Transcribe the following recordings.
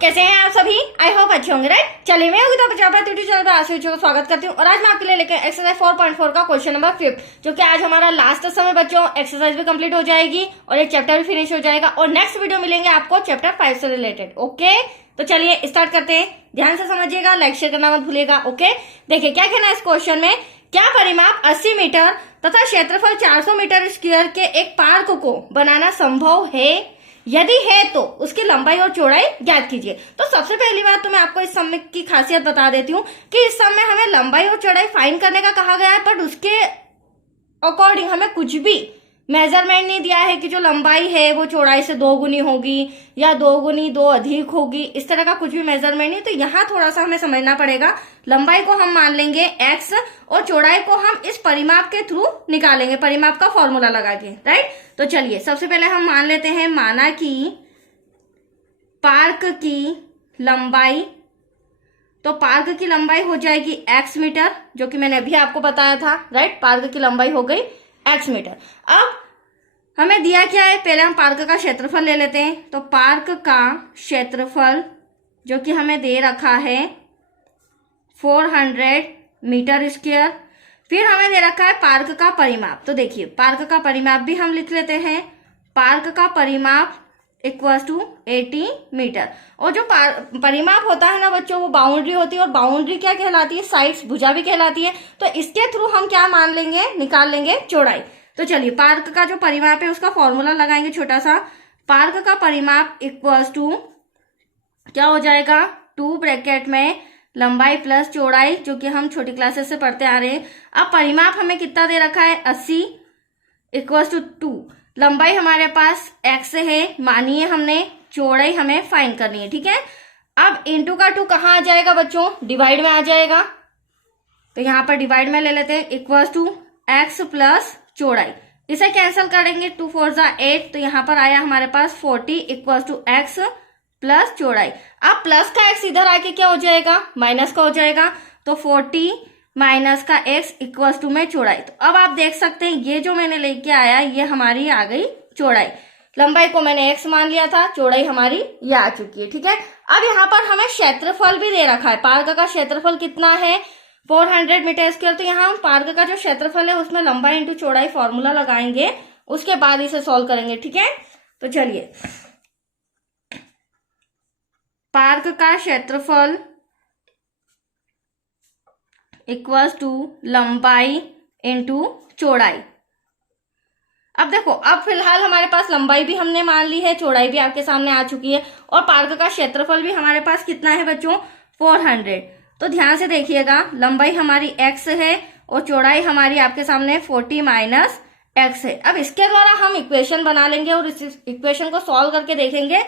कैसे हैं आप सभी? आई होप अच्छे होंगे, राइट। चलिए, मैं योगिता प्रजापति यूट्यूब चैनल पर आज बच्चों का स्वागत करती हूँ और आज मैं आपके लिए लेकर एक्सरसाइज 4.4 का क्वेश्चन नंबर 5, जो कि आज हमारा लास्ट समय बच्चों एक्सरसाइज भी कंप्लीट हो जाएगी और एक चैप्टर भी फिनिश हो जाएगा और नेक्स्ट वीडियो मिलेंगे आपको चैप्टर 5 से रिलेटेड। ओके, तो चलिए स्टार्ट करते हैं। ध्यान से समझिएगा, लाइक शेयर करना मत भूलिएगा। ओके, देखिए क्या कहना है इस क्वेश्चन में। क्या परिमाप 80 मीटर तथा क्षेत्रफल 400 मीटर स्क्वायर के एक पार्क को बनाना संभव है? यदि है तो उसकी लंबाई और चौड़ाई ज्ञात कीजिए। तो सबसे पहली बात तो मैं आपको इस सम की खासियत बता देती हूँ कि इस सम में हमें लंबाई और चौड़ाई फाइंड करने का कहा गया है, बट उसके अकॉर्डिंग हमें कुछ भी मेजरमेंट नहीं दिया है कि जो लंबाई है वो चौड़ाई से 2 गुनी होगी या 2 गुनी 2 अधिक होगी। इस तरह का कुछ भी मेजरमेंट नहीं। तो यहाँ थोड़ा सा हमें समझना पड़ेगा। लंबाई को हम मान लेंगे x और चौड़ाई को हम इस परिमाप के थ्रू निकालेंगे, परिमाप का फॉर्मूला लगा के, राइट। तो चलिए सबसे पहले हम मान लेते हैं, माना कि पार्क की लंबाई, तो पार्क की लंबाई हो जाएगी x मीटर, जो कि मैंने अभी आपको बताया था, राइट। पार्क की लंबाई हो गई x मीटर। अब हमें दिया क्या है, पहले हम पार्क का क्षेत्रफल ले लेते हैं। तो पार्क का क्षेत्रफल जो कि हमें दे रखा है 400 मीटर स्क्वायर। फिर हमें दे रखा है पार्क का परिमाप। तो देखिए पार्क का परिमाप भी हम लिख लेते हैं। पार्क का परिमाप इक्वल्स टू 80 मीटर। और जो परिमाप होता है ना बच्चों, वो बाउंड्री होती है और बाउंड्री क्या कहलाती है, साइड्स, भुजा भी कहलाती है। तो इसके थ्रू हम क्या मान लेंगे, निकाल लेंगे चौड़ाई। तो चलिए पार्क का जो परिमाप है उसका फॉर्मूला लगाएंगे छोटा सा। पार्क का परिमाप इक्वल्स टू क्या हो जाएगा, 2 ब्रैकेट में लंबाई प्लस चौड़ाई, जो कि हम छोटी क्लासेस से पढ़ते आ रहे हैं। अब परिमाप हमें कितना दे रखा है, 80 इक्वल्स टू 2। लंबाई हमारे पास x है, मानिए हमने, चौड़ाई हमें फाइंड करनी है, ठीक है। अब इंटू का 2 कहाँ आ जाएगा बच्चों, डिवाइड में आ जाएगा। तो यहाँ पर डिवाइड में ले लेते हैं, इक्वल्स टू x प्लस चौड़ाई। इसे कैंसिल करेंगे, 2 4 जा 8। तो यहाँ पर आया हमारे पास 40 इक्वल्स टू x प्लस चौड़ाई। अब प्लस का x इधर आके क्या हो जाएगा, माइनस का हो जाएगा। तो 40 माइनस का x इक्वल्स टू में चौड़ाई। तो अब आप देख सकते हैं ये जो मैंने लेके आया ये हमारी आ गई चौड़ाई। लंबाई को मैंने x मान लिया था, चौड़ाई हमारी ये आ चुकी है, ठीक है। अब यहाँ पर हमें क्षेत्रफल भी दे रखा है। पार्क का क्षेत्रफल कितना है, 400 मीटर स्क्वायर। तो यहाँ हम पार्क का जो क्षेत्रफल है उसमें लंबाई इंटू चौड़ाई फॉर्मूला लगाएंगे, उसके बाद इसे सॉल्व करेंगे, ठीक है। तो चलिए, पार्क का क्षेत्रफल इक्वल्स टू लंबाई इंटू चौड़ाई। अब देखो, अब फिलहाल हमारे पास लंबाई भी हमने मान ली है, चौड़ाई भी आपके सामने आ चुकी है और पार्क का क्षेत्रफल भी हमारे पास कितना है बच्चों, 400। तो ध्यान से देखिएगा, लंबाई हमारी x है और चौड़ाई हमारी आपके सामने 40 माइनस x है। अब इसके द्वारा हम इक्वेशन बना लेंगे और इस इक्वेशन को सॉल्व करके देखेंगे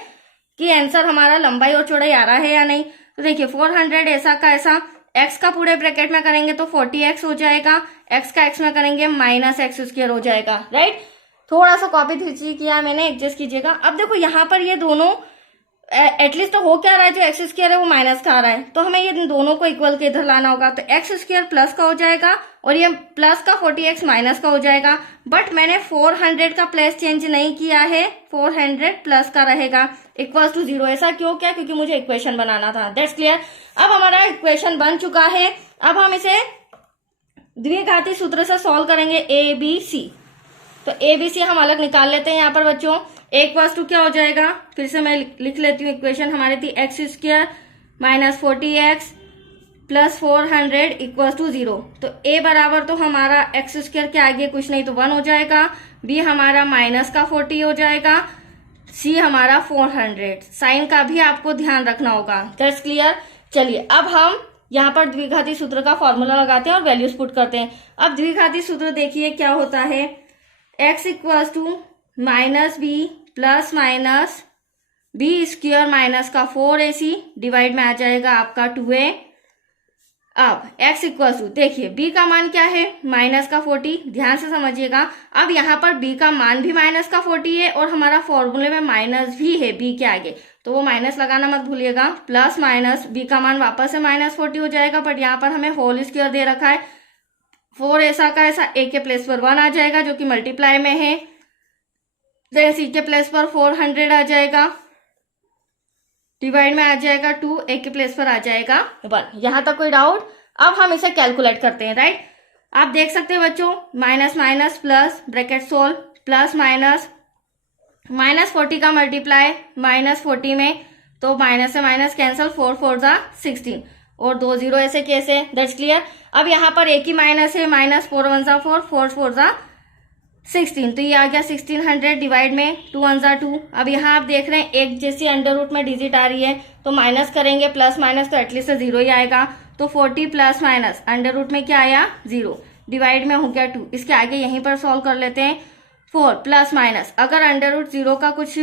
कि आंसर हमारा लंबाई और चौड़ाई आ रहा है या नहीं। तो देखिए 400 ऐसा का ऐसा, x का पूरे ब्रैकेट में करेंगे तो 40x हो जाएगा, x का x में करेंगे माइनस एक्स स्क्वायर हो जाएगा, राइट। थोड़ा सा कॉपी खींची किया मैंने, एडजस्ट कीजिएगा। अब देखो यहाँ पर ये दोनों एटलीस्ट तो हो क्या रहा है, जो एक्स स्क्वायर है वो माइनस का आ रहा है, तो हमें ये दोनों को इक्वल के इधर लाना होगा। तो एक्स स्क्वायर प्लस का हो जाएगा और ये प्लस का 40x माइनस का हो जाएगा। बट मैंने 400 का प्लेस चेंज नहीं किया है, 400 प्लस का रहेगा, इक्वल्स टू 0। ऐसा क्यों, क्या, क्योंकि मुझे इक्वेशन बनाना था। That's clear. अब हमारा इक्वेशन बन चुका है। अब हम इसे द्विघाती सूत्र से सॉल्व करेंगे, ABC। तो ABC हम अलग निकाल लेते हैं यहाँ पर बच्चों। एक प्लस टू क्या हो जाएगा, फिर से मैं लिख लेती हूँ। इक्वेशन हमारी थी x square minus 40x plus 400 equals to 0। तो a बराबर तो हमारा एक्स स्क्वायर के आगे कुछ नहीं तो 1 हो जाएगा, b हमारा माइनस का 40 हो जाएगा, c हमारा 400। साइन का भी आपको ध्यान रखना होगा। That's clear. चलिए अब हम यहाँ पर द्विघाती सूत्र का फॉर्मूला लगाते हैं और वैल्यूज पुट करते हैं। अब द्विघाती सूत्र देखिए क्या होता है, x equals to minus b plus minus b square minus का 4ac डिवाइड में आ जाएगा आपका 2a। अब x इक्वल्स टू, देखिए b का मान क्या है, माइनस का 40। ध्यान से समझिएगा। अब यहाँ पर b का मान भी माइनस का 40 है और हमारा फॉर्मूले में माइनस भी है b के आगे, तो वो माइनस लगाना मत भूलिएगा। प्लस माइनस b का मान वापस से माइनस 40 हो जाएगा, बट यहाँ पर हमें होल स्क्वायर दे रखा है। 4 ऐसा का ऐसा, a के प्लेस पर 1 आ जाएगा जो कि मल्टीप्लाई में है, देन c के प्लेस पर 400 आ जाएगा। डिवाइड में आ जाएगा 2, a के प्लेस पर आ जाएगा 1। यहां तक कोई डाउट? अब हम इसे कैलकुलेट करते हैं, राइट। आप देख सकते हैं बच्चों, minus minus plus, bracket solve, plus minus, minus 40 का मल्टीप्लाई माइनस 40 में, तो माइनस से माइनस कैंसल, 4 4 जा 16 और 2 0 ऐसे कैसे, दैट्स क्लियर। अब यहाँ पर एक ही माइनस है, माइनस 4 1 जा 4, 4 4 जा 16, तो ये आ गया 1600 डिवाइड में 2 1 जा 2। अब यहाँ आप देख रहे हैं एक जैसी अंडर रूट में डिजिट आ रही है, तो माइनस करेंगे प्लस माइनस तो एटलीस्ट 0 ही आएगा, तो 40 प्लस माइनस अंडर रूट में क्या आया 0, डिवाइड में हो गया 2। इसके आगे यहीं पर सॉल्व कर लेते हैं। 4 प्लस माइनस, अगर अंडर रूट 0 का कुछ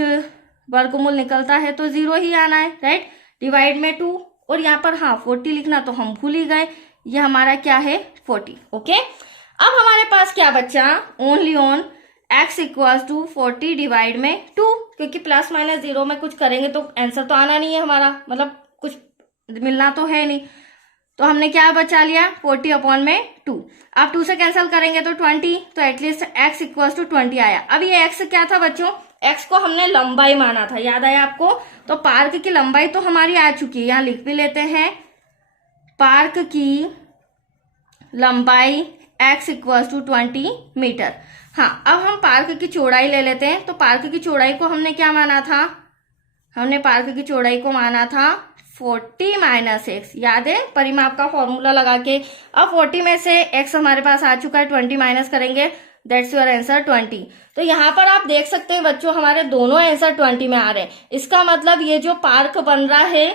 वर्गमूल निकलता है तो 0 ही आना है, राइट। डिवाइड में 2, और यहाँ पर हाँ 40 लिखना तो हम भूल ही गए, ये हमारा क्या है 40, ओके। अब हमारे पास क्या बच्चा, only on x equals to 40 divide में 2, क्योंकि प्लस माइनस 0 में कुछ करेंगे तो आंसर तो आना नहीं है हमारा, मतलब कुछ मिलना तो है नहीं, तो हमने क्या बचा लिया 40 अपॉन में 2। अब 2 से कैंसिल करेंगे तो 20, तो एटलीस्ट x इक्वल्स टू 20 आया। अब ये x क्या था बच्चों, x को हमने लंबाई माना था, याद आया आपको, तो पार्क की लंबाई तो हमारी आ चुकी है, यहाँ लिख भी लेते हैं, पार्क की लंबाई x इक्वल्स टू 20 मीटर। हाँ, अब हम पार्क की चौड़ाई ले लेते हैं, तो पार्क की चौड़ाई को हमने क्या माना था, हमने पार्क की चौड़ाई को माना था 40 माइनस x, याद है परिमाप का फॉर्मूला लगा के। अब 40 में से x हमारे पास आ चुका है, 20 माइनस करेंगे, दैट्स योर आंसर 20। तो यहाँ पर आप देख सकते हैं बच्चों हमारे दोनों आंसर 20 में आ रहे हैं। इसका मतलब ये जो पार्क बन रहा है,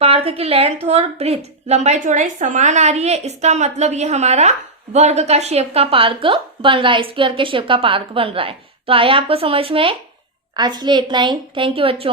पार्क की लेंथ और ब्रेथ, लंबाई चौड़ाई समान आ रही है, इसका मतलब ये हमारा वर्ग का शेप का पार्क बन रहा है, स्क्वायर के शेप का पार्क बन रहा है। तो आया आपको समझ में? आज के लिए इतना ही, थैंक यू बच्चों।